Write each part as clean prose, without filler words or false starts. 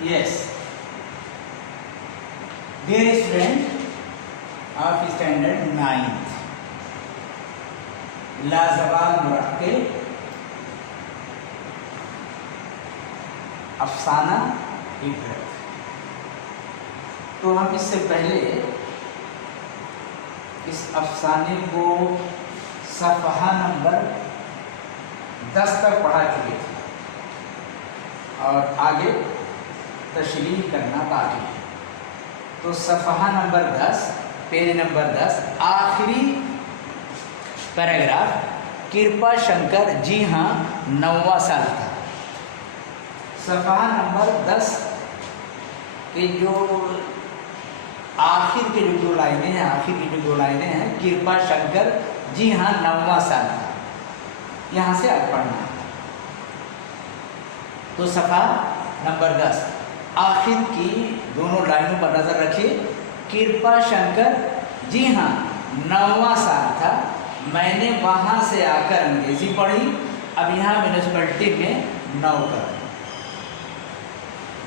Yes. Dear student of standard 9th, लाजवाब मुरक्किब अफसाना इबरत। तो हम इससे पहले इस अफसाने को सफ़हा नंबर 10 तक पढ़ा चुके थे और आगे तशरीह करना बाकी है। तो सफ़हा नंबर 10, पेज नंबर 10, आखिरी पैराग्राफ, कृपा शंकर जी हाँ 9वां साल था। सफ़हा नंबर 10 के जो आखिर के जो लाइनें हैं, कृपा शंकर जी हाँ 9वां साल था, यहाँ से अब पढ़ना है। तो सफ़हा नंबर 10 आखिर की दोनों लाइनों पर नज़र रखिए। कृपा शंकर जी हाँ 9वां साल था, मैंने वहाँ से आकर अंग्रेज़ी पढ़ी, अब यहाँ म्यूनिसिपैलिटी में नौकर।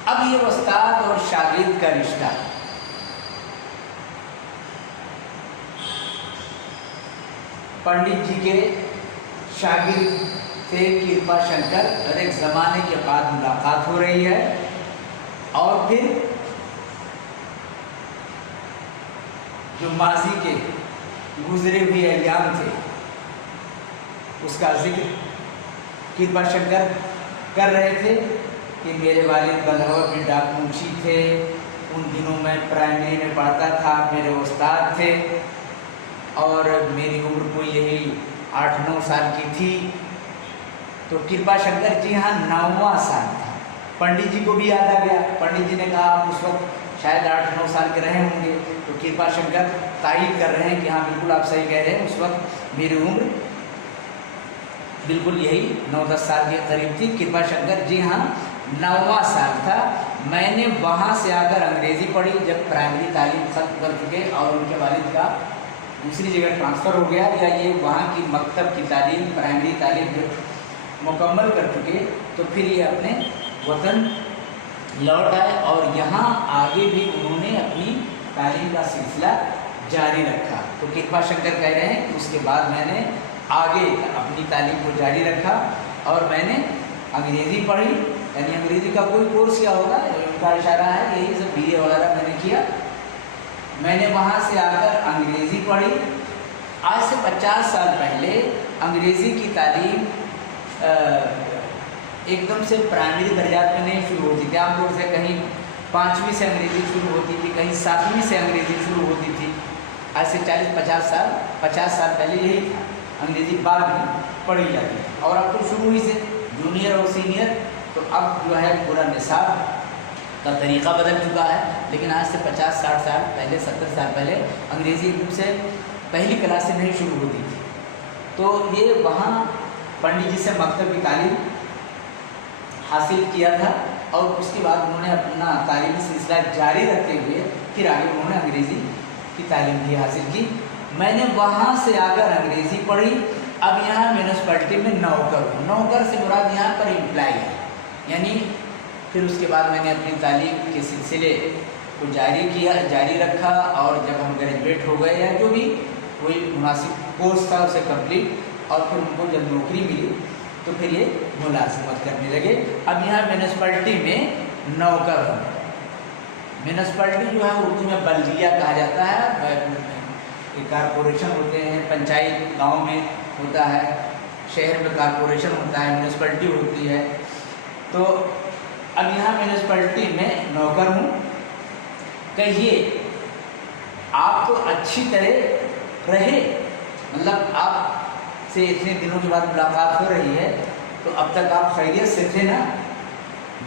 अब ये उस्ताद और शागिर्द का रिश्ता, पंडित जी के शागिर्द थे कृपा शंकर, और एक ज़माने के बाद मुलाकात हो रही है और फिर जो माजी के गुजरे हुए अय्याम थे उसका जिक्र कृपा शंकर कर रहे थे कि मेरे वालिद बलहौर में डाकमुंशी थे, उन दिनों में प्राइमरी में पढ़ता था, मेरे उस्ताद थे और मेरी उम्र को यही 8-9 साल की थी। तो कृपा शंकर जी हाँ 9वां साल था। पंडित जी को भी याद आ गया, पंडित जी ने कहा आप उस वक्त शायद 8-9 साल के रहे होंगे। तो कृपा शंकर तायीद कर रहे हैं कि हाँ बिल्कुल आप सही कह रहे हैं, उस वक्त मेरी उम्र बिल्कुल यही 9-10 साल के करीब थी। कृपा शंकर जी हाँ 9वां साल था, मैंने वहाँ से आकर अंग्रेज़ी पढ़ी जब प्राइमरी तालीम ख़त्म कर चुके और उनके वालिद का दूसरी जगह ट्रांसफ़र हो गया, या ये वहाँ की मकतब की तालीम, प्राइमरी तालीम जब मुकम्मल कर चुके तो फिर ये अपने वतन लौट आए और यहाँ आगे भी उन्होंने अपनी तालीम का सिलसिला जारी रखा। तो कृपा शंकर कह रहे हैं कि उसके बाद मैंने आगे अपनी तालीम को जारी रखा और मैंने अंग्रेज़ी पढ़ी, यानी अंग्रेज़ी का कोई कोर्स किया होगा, उनका इशारा है यही सब BA वगैरह मैंने किया। मैंने वहाँ से आकर अंग्रेज़ी पढ़ी। आज से 50 साल पहले अंग्रेज़ी की तालीम एकदम से प्राइमरी दर्जात में नहीं शुरू होती थी। आम तौर से कहीं 5वीं से अंग्रेज़ी शुरू होती थी, कहीं 7वीं से अंग्रेज़ी शुरू होती थी। आज से 50 साल पहले यही था, अंग्रेज़ी बाद में पढ़ी जाती थी। और अब तो शुरू ही से जूनियर और सीनियर, तो अब जो है पूरा निसाब का तरीक़ा बदल चुका है। लेकिन आज से 50-60 साल पहले, 70 साल पहले अंग्रेज़ी एकदम से पहली क्लास से नहीं शुरू होती थी। तो ये वहाँ पंडित जी से मकतब की तालीम हासिल किया था और उसके बाद उन्होंने अपना तालीमी सिलसिला जारी रखते हुए फिर आगे उन्होंने अंग्रेज़ी की तालीम भी हासिल की। मैंने वहाँ से आकर अंग्रेज़ी पढ़ी, अब यहाँ म्यूनिसिपैलिटी में नौकर हूँ। नौकर से मुराद यहाँ पर एम्प्लॉय है, यानी फिर उसके बाद मैंने अपनी तालीम के सिलसिले को जारी रखा और जब हम ग्रेजुएट हो गए या जो भी कोई मुनासिब कोर्स था उसे कंप्लीट, और फिर उनको जब नौकरी मिली तो फिर ये मुलाजिमत करने लगे। अब यहाँ म्यूनिसिपैलिटी में नौकर हूँ। म्यूनिसिपैलिटी जो है उर्दू में बल्दिया कहा जाता है। कारपोरेशन होते हैं, पंचायत गांव में होता है, शहर में कारपोरेशन होता है, म्यूनिसिपैलिटी होती है। तो अब यहाँ म्यूनिसिपैलिटी में नौकर हूँ। कहिए आप तो अच्छी तरह रहे, मतलब आप से इतने दिनों के बाद मुलाकात हो रही है तो अब तक आप खैरियत से थे ना?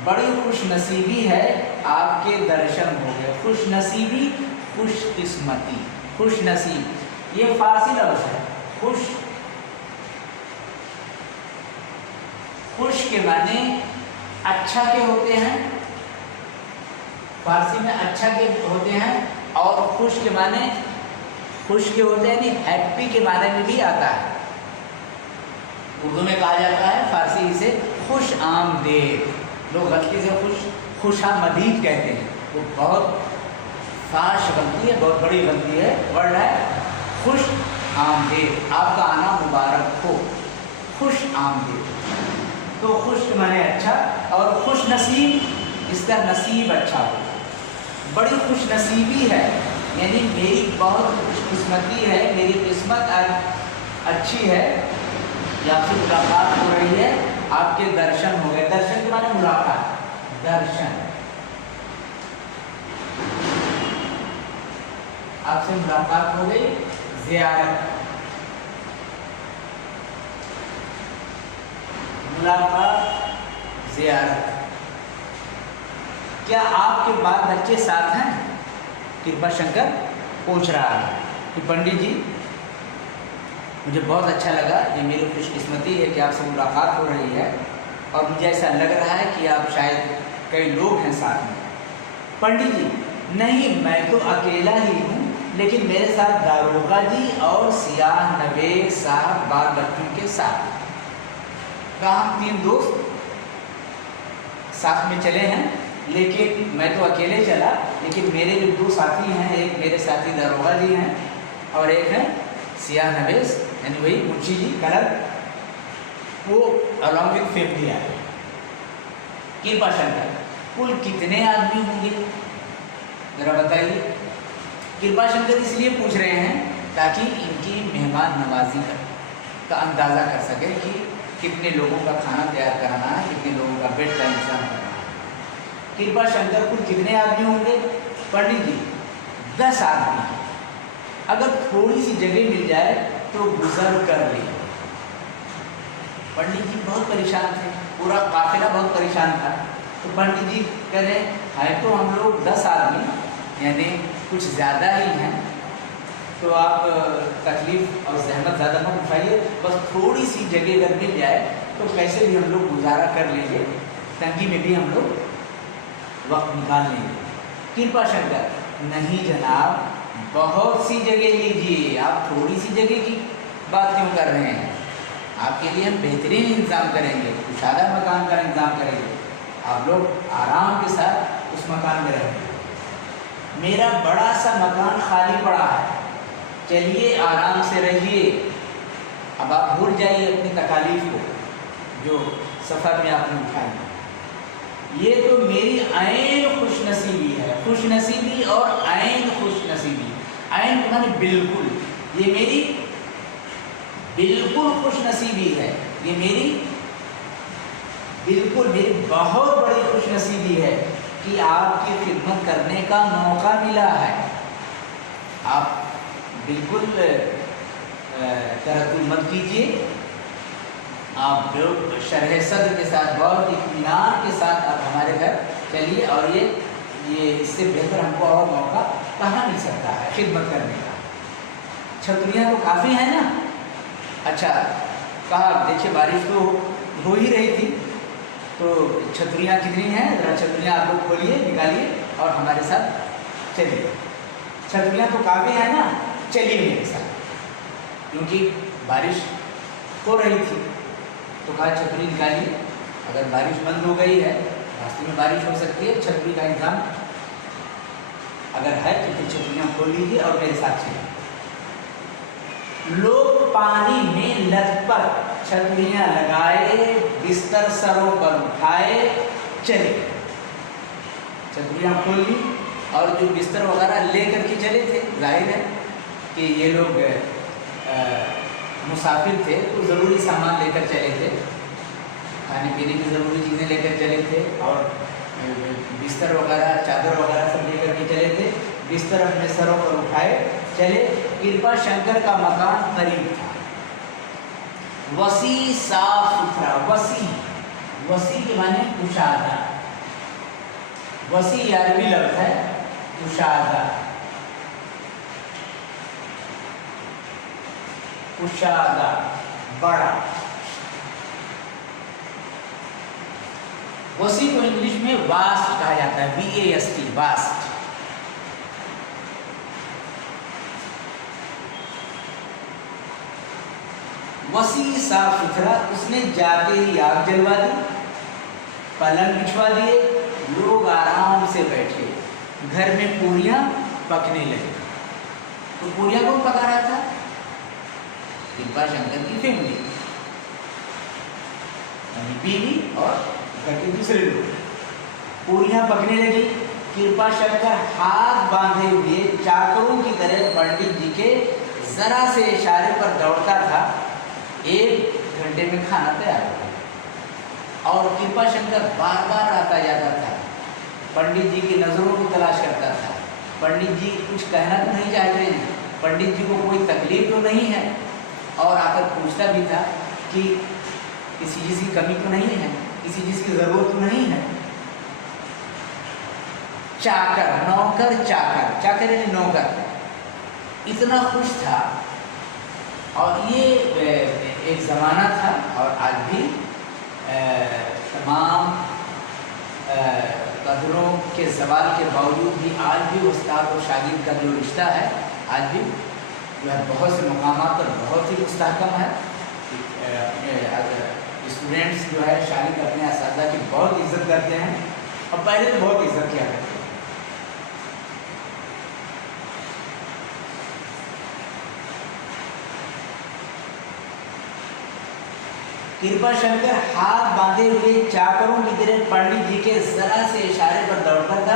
बड़ी खुशनसीबी है आपके दर्शन हो गए। खुशनसीबी, खुशकिस्मती, खुशनसीब ये फारसी लफ्ज़ है। खुश के माने अच्छा के होते हैं, फारसी में अच्छा के होते हैं, और खुश के माने खुश के होते हैं, यानी हैप्पी के माने में भी आता है। उर्दू में कहा जाता है, फारसी इसे खुश आमदेद, लोग गलती से खुशामदीद कहते हैं। वो बहुत फाश गलती है, बहुत बड़ी गलती है। वर्ड है खुश आमदीद, आपका आना मुबारक हो, खुश आमदीद। तो खुश माने अच्छा, और खुश नसीब, इसका नसीब अच्छा हो। बड़ी खुश नसीबी है, यानी मेरी बहुत खुशकिस्मती है, मेरी किस्मत आज अच्छी है, या आपसे मुलाकात हो रही है, आपके दर्शन हो गए। दर्शन के माने मुलाकात, दर्शन, आपसे मुलाकात हो गई। ज़ियारत, मुलाकात, ज़ियारत। क्या आपके बाल बच्चे साथ हैं? कृपा शंकर पूछ रहा है कि पंडित जी मुझे बहुत अच्छा लगा, ये मेरी खुशकिस्मती है कि आपसे मुलाकात हो रही है, और मुझे ऐसा लग रहा है कि आप शायद कई लोग हैं साथ में। पंडित जी नहीं, मैं तो अकेला ही हूँ, लेकिन मेरे साथ दारोगा जी और सियाह नवेद साहब बाल बच्चों के साथ। कहा हम 3 दोस्त साथ में चले हैं, लेकिन मैं तो अकेले चला, लेकिन मेरे जो 2 साथी हैं, एक मेरे साथी दारोगा जी हैं और एक है सियाह नवेद यानी वही मुंशी जी कलर, वो अलॉन्ग विद फैमिली आए। कृपा शंकर कुल कितने आदमी होंगे जरा बताइए। कृपा शंकर इसलिए पूछ रहे हैं ताकि इनकी मेहमान नवाजी का अंदाज़ा कर सके कि कितने लोगों का खाना तैयार कराना है, कितने लोगों का बेड का इंतजाम करना है। कृपा शंकर कुल कितने आदमी होंगे? पंडित जी 10 आदमी। अगर थोड़ी सी जगह मिल जाए तो गुजर कर ले। पंडित जी बहुत परेशान थे, पूरा काफिला बहुत परेशान था। तो पंडित जी कह रहे हैं तो हम लोग 10 आदमी यानी कुछ ज़्यादा ही हैं, तो आप तकलीफ़ और जहमत ज़्यादा मत उठाइए, बस थोड़ी सी जगह अगर मिल जाए तो कैसे भी हम लोग गुजारा कर लेंगे, तंगी में भी हम लोग वक्त निकाल लेंगे। कृपा शंकर नहीं जनाब, बहुत सी जगह लीजिए, आप थोड़ी सी जगह की बात क्यों कर रहे हैं? आपके लिए हम बेहतरीन इंतज़ाम करेंगे, कुशादा मकान का इंतज़ाम करेंगे, आप लोग आराम के साथ उस मकान में रहेंगे। मेरा बड़ा सा मकान खाली पड़ा है, चलिए आराम से रहिए। अब आप भूल जाइए अपनी तकालीफ को जो सफ़र में आपने उठाई। ये तो मेरी ऐन खुशनसीबी है, खुशनसीबी और ऐन खुशनसीबी। ऐन माने बिल्कुल, ये मेरी बिल्कुल खुशनसीबी है, ये मेरी बिल्कुल मेरी बहुत बड़ी खुशनसीबी है कि आपकी खिदमत करने का मौका मिला है। आप बिल्कुल तरक्की मत कीजिए, आप शरह सद्र के साथ बहुत इत्मीनान के साथ आप हमारे घर चलिए, और ये इससे बेहतर हमको और मौका कहाँ मिल सकता है खिदमत करने का। छतरियाँ तो काफ़ी हैं ना? अच्छा कहा, देखिए बारिश तो हो ही रही थी, तो छतरियाँ कितनी हैं? ज़रा छतरियाँ आप लोग खोलिए, निकालिए और हमारे साथ चलिए। छतरियाँ तो काफ़ी हैं ना, चलिए मेरे साथ, क्योंकि बारिश हो रही थी। तो कहा छतरी निकालिए, अगर बारिश बंद हो गई है, रास्ते में बारिश हो सकती है, छतरी का इंतजाम अगर है तो फिर छतरियाँ खोल लीजिए और मेरे साथ चलिए। लोग पानी में लथपथ, छतरियाँ लगाए, बिस्तर सरों पर उठाए, चले। छतरियाँ खोल ली और जो बिस्तर वगैरह लेकर के चले थे, जाहिर है कि ये लोग मुसाफिर थे तो ज़रूरी सामान लेकर चले थे, खाने पीने की ज़रूरी चीज़ें लेकर चले थे, और बिस्तर वगैरह चादर वगैरह सब लेकर के चले थे। बिस्तर अपने सरों पर उठाए चले। कृपा शंकर का मकान करीब था, वसी साफ सुथरा। वसी, वसी के माने कुशादा, वसी अरबी लफ्ज़ है, कुशादा, कुशादा बड़ा। वसी को इंग्लिश में वास्ट कहा जाता है, VAST, वास्ट। वसी साफ सुथरा। उसने जाते ही आग जलवा दी, पलंग बिछवा दिए, लोग आराम से बैठे, घर में पूरियां पकने लगी। तो पूरियां कौन पका रहा था? कृपा शंकर की फैमिली, यानी बीवी और घर के दूसरे लोग। पूरियां पकने लगी, कृपा शंकर हाथ बांधे हुए चाकरों की तरह पंडित जी के जरा से इशारे पर दौड़ता था। 1 घंटे में खाना तैयार हो गया। और कृपा शंकर बार बार आता जाता था, पंडित जी की नज़रों को तलाश करता था। पंडित जी कुछ कहना तो नहीं चाहते हैं, पंडित जी को कोई तकलीफ तो नहीं है, और आकर पूछता भी था कि किसी चीज़ की कमी तो नहीं है, किसी चीज़ की ज़रूरत तो नहीं है। चाकर, नौकर चाकर, चाकर यानी नौकर, इतना खुश था। और ये एक ज़माना था, और आज भी तमाम कदरों के सवाल के बावजूद भी आज भी उस्ताद और शागिर्द का जो रिश्ता है आज भी जो है बहुत से मकामात पर बहुत ही मुस्तहकम है। स्टूडेंट्स जो है शागिर्द अपने असातिज़ा की बहुत इज़्ज़त करते हैं, और पहले तो बहुत इज़्ज़त किया करते थे। कृपा शंकर हाथ बांधे हुए चाकरों की तरह पंडित जी के जरा से इशारे पर दौड़ता था।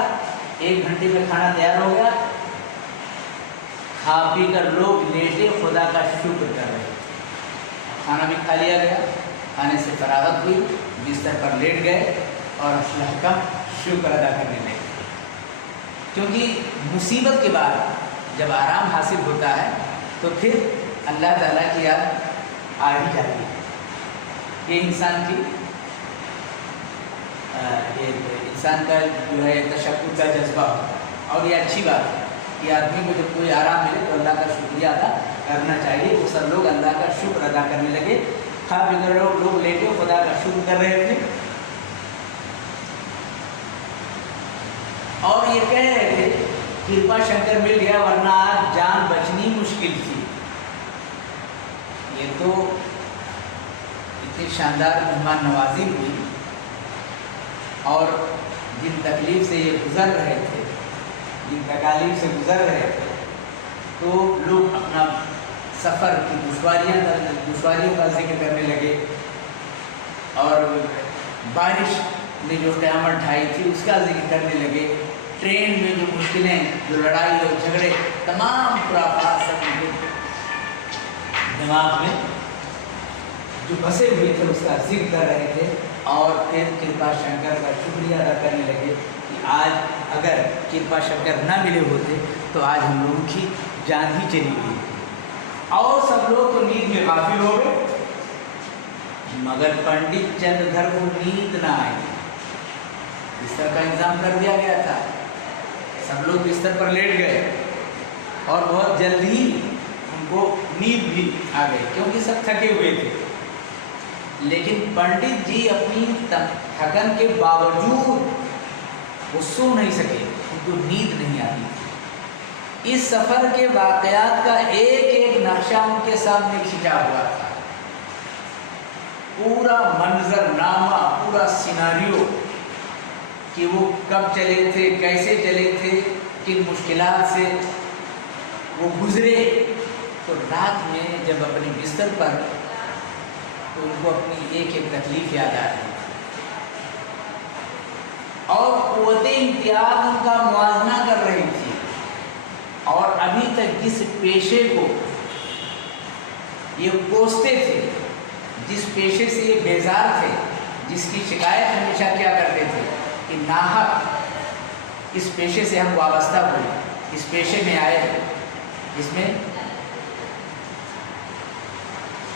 1 घंटे में खाना तैयार हो गया। खा पी कर लोग लेटे खुदा का शुक्र कर रहे। खाना भी खा लिया गया, खाने से फरागत हुई, बिस्तर पर लेट गए और अल्लाह का शुक्र अदा करने लगे। क्योंकि मुसीबत के बाद जब आराम हासिल होता है तो फिर अल्लाह ताला की याद आ ही जाती है। ये इंसान का जो है तशक्कुर का जज्बा होता है, और ये अच्छी बात है कि आदमी को जब कोई आराम मिले तो अल्लाह का शुक्रिया अदा करना चाहिए। वो सब लोग अल्लाह का शुक्र अदा करने लगे। खा पी कर लोग लेटे खुदा का शुक्र कर रहे थे, और ये कह रहे थे कृपा शंकर मिल गया वरना आज जान बचनी मुश्किल थी। ये तो इतनी शानदार मेहमान नवाजी हुई, और जिन तकलीफ से ये गुज़र रहे थे, जिन तकालीफ से गुज़र रहे थे, तो लोग अपना सफ़र की दुश्वारियों का जिक्र करने लगे, और बारिश ने जो क़यामत ढाई थी उसका जिक्र करने लगे। ट्रेन में जो मुश्किलें, जो लड़ाई और झगड़े, तमाम खुराफात सब दिमाग में जो बसे हुए थे उसका जिक्र कर रहे थे। और फिर कृपा शंकर का शुक्रिया अदा करने लगे कि आज अगर कृपा शंकर न मिले होते तो आज हम लोगों की जान ही चली गई। और सब लोग तो नींद में गाफिल हो गए, मगर पंडित चंद्रधर को नींद ना आई। बिस्तर का इंतजाम कर दिया गया था, सब लोग बिस्तर पर लेट गए, और बहुत जल्द ही उनको नींद भी आ गई क्योंकि सब थके हुए थे। लेकिन पंडित जी अपनी थकन के बावजूद वो सो नहीं सके, उनको नींद नहीं आती। इस सफ़र के वाक़यात का एक एक नक्शा उनके सामने खिंचा हुआ था, पूरा मंजरनामा, पूरा सिनारियो कि वो कब चले थे, कैसे चले थे, किन मुश्किलात से वो गुज़रे। तो रात में जब अपने बिस्तर पर, तो उनको अपनी एक एक तकलीफ़ याद आ रही, और क़ुव्वते इम्तियाज़ उनका मुआवजा कर रही थी। और अभी तक जिस पेशे को ये कोसते थे, जिस पेशे से ये बेजार थे, जिसकी शिकायत हमेशा क्या करते थे कि नाहक इस पेशे से हम वाबस्ता हुए, इस पेशे में आए, इसमें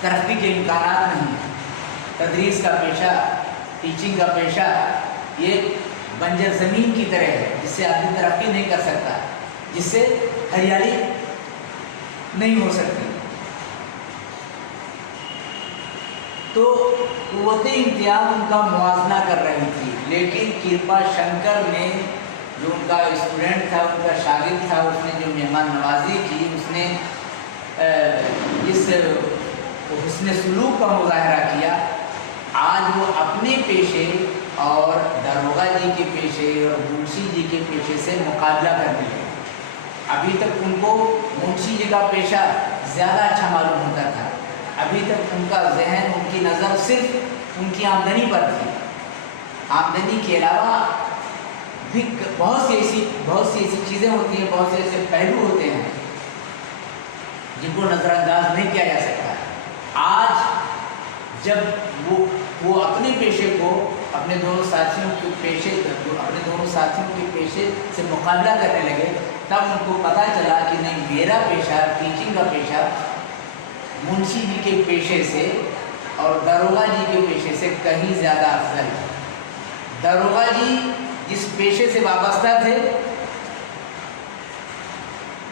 तरक्की के इम्कानात नहीं है। तदरीस का पेशा, टीचिंग का पेशा ये बंजर ज़मीन की तरह है जिससे आदमी तरक्की नहीं कर सकता, जिससे हरियाली नहीं हो सकती। तो क़ुव्वते इम्तियाज़ उनका मुआवजा कर रही थी। लेकिन कृपा शंकर ने, जो उनका स्टूडेंट था, उनका शागिर्द था, उसने जो मेहमान नवाजी की, उसने इस हुस्न सलूक का मुज़ाहरा किया। आज वो अपने पेशे और दरोगा जी के पेशे और मुंशी जी के पेशे से मुकाबला करने लगे। अभी तक उनको मुंशी जी का पेशा ज़्यादा अच्छा मालूम होता था। अभी तक उनका जहन, उनकी नज़र सिर्फ उनकी आमदनी पर थी। आमदनी के अलावा भी बहुत सी ऐसी चीज़ें होती हैं, बहुत से ऐसे पहलू होते हैं जिनको नज़रअंदाज नहीं किया जा सकता। आज जब वो अपने पेशे को अपने दोनों साथियों के पेशे से मुकाबला करने लगे, तब उनको पता चला कि नहीं, मेरा पेशा, टीचिंग का पेशा मुंशी जी के पेशे से और दरोगा जी के पेशे से कहीं ज़्यादा अफजल है। दरोगा जी जिस पेशे से वाबस्ता थे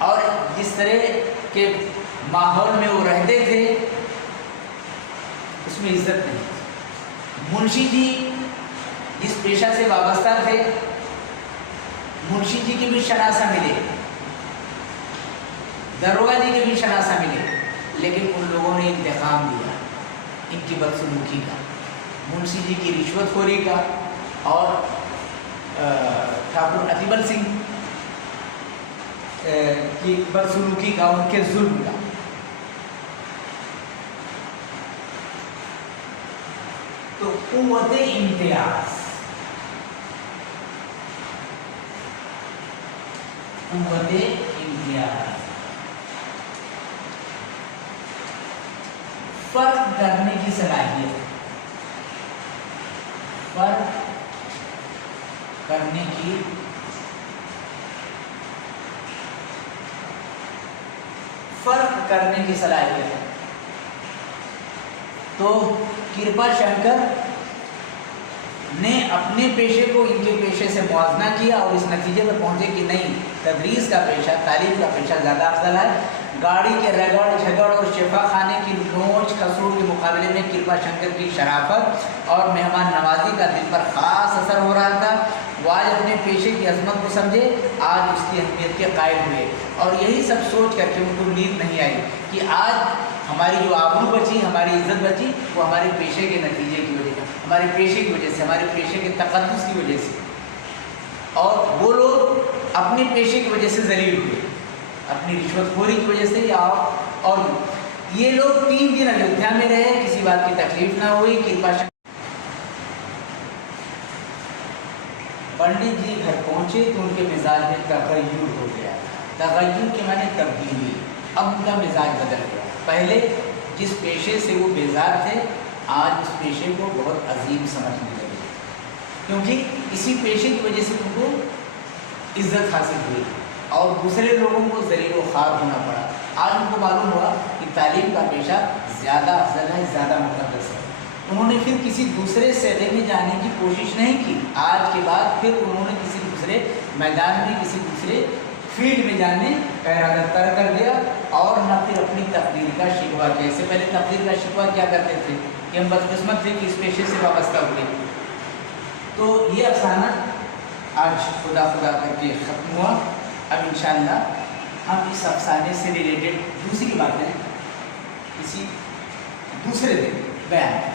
और जिस तरह के माहौल में वो रहते थे, उसमें इज्जत नहीं थी। मुंशी जी जिस पेशा से वाबस्ता थे, मुंशी जी की भी शनासा मिले, दरोगा जी के भी शनासा मिले, लेकिन उन लोगों ने इंतकाम दिया इनकी बदसलूकी का, मुंशी जी की रिश्वतखोरी का और ठाकुर अतिबल सिंह की बदसलूकी का, उनके जुल्म का। तो कुव्वत इम्तियाज, कुव्वत इम्तियाज फर्क करने की सलाहियत, फर्क करने की सलाहियत। तो कृपा शंकर ने अपने पेशे को इनके पेशे से मुआवजा किया और इस नतीजे पर पहुंचे कि नहीं, तदरीस का पेशा, तालीम का पेशा ज़्यादा अफजल है। गाड़ी के रगड़ झगड़ और शेफा खाने की नोच खसरूट के मुकाबले में कृपा शंकर की शराफत और मेहमान नवाजी का दिल पर ख़ास असर हो रहा था। वो आज अपने पेशे की अजमत को समझे, आज उसकी अहमियत के कायल हुए और यही सब सोच करके उनको नींद नहीं आई कि आज हमारी जो आबरू बची, हमारी इज्जत बची, वो हमारे पेशे के नतीजे की वजह से, हमारे पेशे की वजह से, हमारे पेशे के तकद्दुस की वजह से। और वो लोग अपने पेशे की वजह से जलील हुए, अपनी रिश्वतखोरी की वजह से। और ये लोग 3 दिन अयोध्या में रहे, किसी बात की तकलीफ ना हुई। कृपा पंडित जी घर पहुँचे तो उनके मिजाज में तगय्युर हो गया। तगय्युर के माने तब्दीली, अब उनका मिजाज बदल गया। पहले जिस पेशे से वो बेजार थे, आज उस पेशे को बहुत अजीम समझने लगे, क्योंकि इसी पेशे की वजह से उनको इज्जत हासिल हुई और दूसरे लोगों को ज़लील व ख़ार होना पड़ा। आज उनको मालूम हुआ कि तालीम का पेशा ज़्यादा अफजल है, ज़्यादा मुक़द्दस है। उन्होंने फिर किसी दूसरे शहरे में जाने की कोशिश नहीं की। आज के बाद फिर उन्होंने किसी दूसरे मैदान में, किसी दूसरे फील्ड में जाने का इरादा तय कर दिया और न फिर अपनी तकदीर का शिकवा किया। इससे पहले तकदीर का शिकवा क्या करते थे कि हम बदकिस्मत थे कि इस पेशे से वाबस्ता हुए। तो ये अफसाना आज खुदा खुदा करके ख़त्म हुआ। अब इंशाअल्लाह हम इस अफसाने से रिलेटेड दूसरी बातें किसी दूसरे दिन बयान